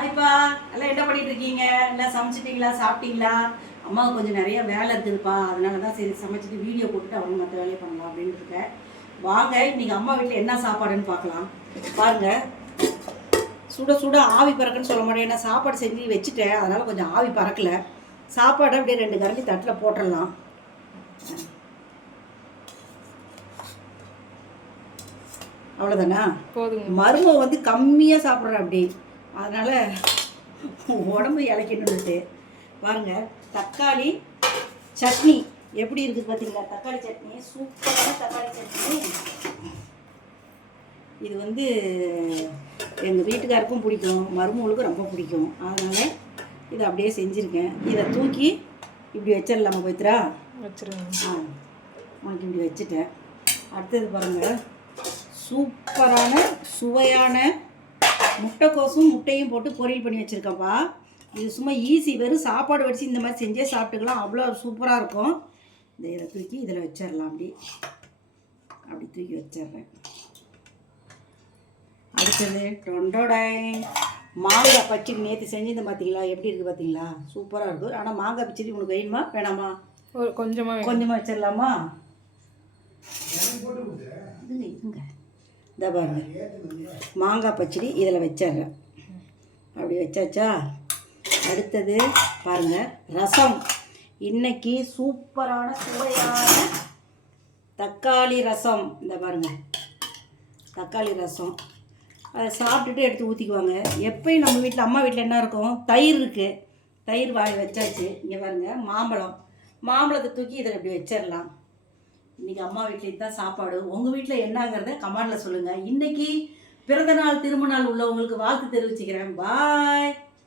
ஹாய்ப்பா, எல்லாம் என்ன பண்ணிட்டு இருக்கீங்க? எல்லாம் சமைச்சிட்டீங்களா, சாப்பிட்டீங்களா? அம்மாவுக்கு கொஞ்சம் நிறைய வேலை இருக்குதுப்பா, அதனால தான் சரி சமைச்சிட்டு வீடியோ போட்டுட்டு அவங்க மற்ற வேலையை பண்ணலாம் அப்படின்னு இருக்கேன். வாங்க இன்னைக்கு அம்மா வீட்டில் என்ன சாப்பாடுன்னு பார்க்கலாம். பாருங்க, சுட சுட ஆவி பறக்குன்னு சொல்ல மாட்டேன், ஏன்னா சாப்பாடு செஞ்சு வச்சுட்டேன், அதனால கொஞ்சம் ஆவி பறக்கல. சாப்பாடை அப்படியே 2 கரண்டி தட்டில் போட்டுடலாம். அவ்வளோதானா? போதும். மருமக வந்து கம்மியாக சாப்பிட்றேன் அப்படி, அதனால் உடம்பு இளைக்கணுன்னுட்டு பாருங்க. தக்காளி சட்னி எப்படி இருக்குது பார்த்தீங்களா? தக்காளி சட்னி சூப்பரான தக்காளி சட்னி. இது வந்து எங்கள் வீட்டுக்காருக்கும் பிடிக்கும், மருமகளுக்கும் ரொம்ப பிடிக்கும், அதனால் இதை அப்படியே செஞ்சுருக்கேன். இதை தூக்கி இப்படி வச்சிடலாமா பவித்ரா? வச்சுருங்க. உனக்கு இப்படி வச்சுட்டேன். அடுத்தது பாருங்கள், சூப்பரான சுவையான முட்டைக்கோசும் முட்டையும் போட்டு பொரியல் பண்ணி வச்சுருக்கப்பா. இது சும்மா ஈஸி, வெறும் சாப்பாடு வச்சு இந்த மாதிரி செஞ்சே சாப்பிட்டுக்கலாம், அவ்வளோ சூப்பராக இருக்கும். இதை தூக்கி இதில் வச்சிடலாம். அப்படி தூக்கி வச்சிட்றேன். அடுத்தது டொண்டோடை மாங்காய் பச்சடி நேற்று செஞ்சுருந்து பார்த்தீங்களா? எப்படி இருக்குது பார்த்தீங்களா? சூப்பராக இருக்குது. ஆனால் மாங்காய் பச்சடி உனக்கு வேணுமா வேணாமா? கொஞ்சமாக வச்சிடலாமா? இதுங்க இந்த பாருங்க, மாங்காய் பச்சடி இதில் வச்சிட்றேன். அப்படி வச்சாச்சா? அடுத்தது பாருங்கள், ரசம். இன்னைக்கு சூப்பரான சுவையான தக்காளி ரசம். இந்த பாருங்கள், தக்காளி ரசம். அதை சாப்பிட்டுட்டு எடுத்து ஊற்றிக்குவாங்க. எப்பயும் நம்ம வீட்டில், அம்மா வீட்டில் என்ன இருக்கும்? தயிர் இருக்குது, தயிர் வாங்கி வச்சாச்சு. இங்கே பாருங்கள், மாம்பழத்தை தூக்கி இதில் இப்படி வச்சிடலாம். இன்றைக்கி அம்மா வீட்டில் இதுதான் சாப்பாடு. உங்கள் வீட்டில் என்னங்கிறத கமெண்டில் சொல்லுங்கள். இன்றைக்கி பிறந்தநாள் திருமணநாள் உள்ளவங்களுக்கு வாழ்த்து தெரிவிச்சுக்கிறேன். பாய்.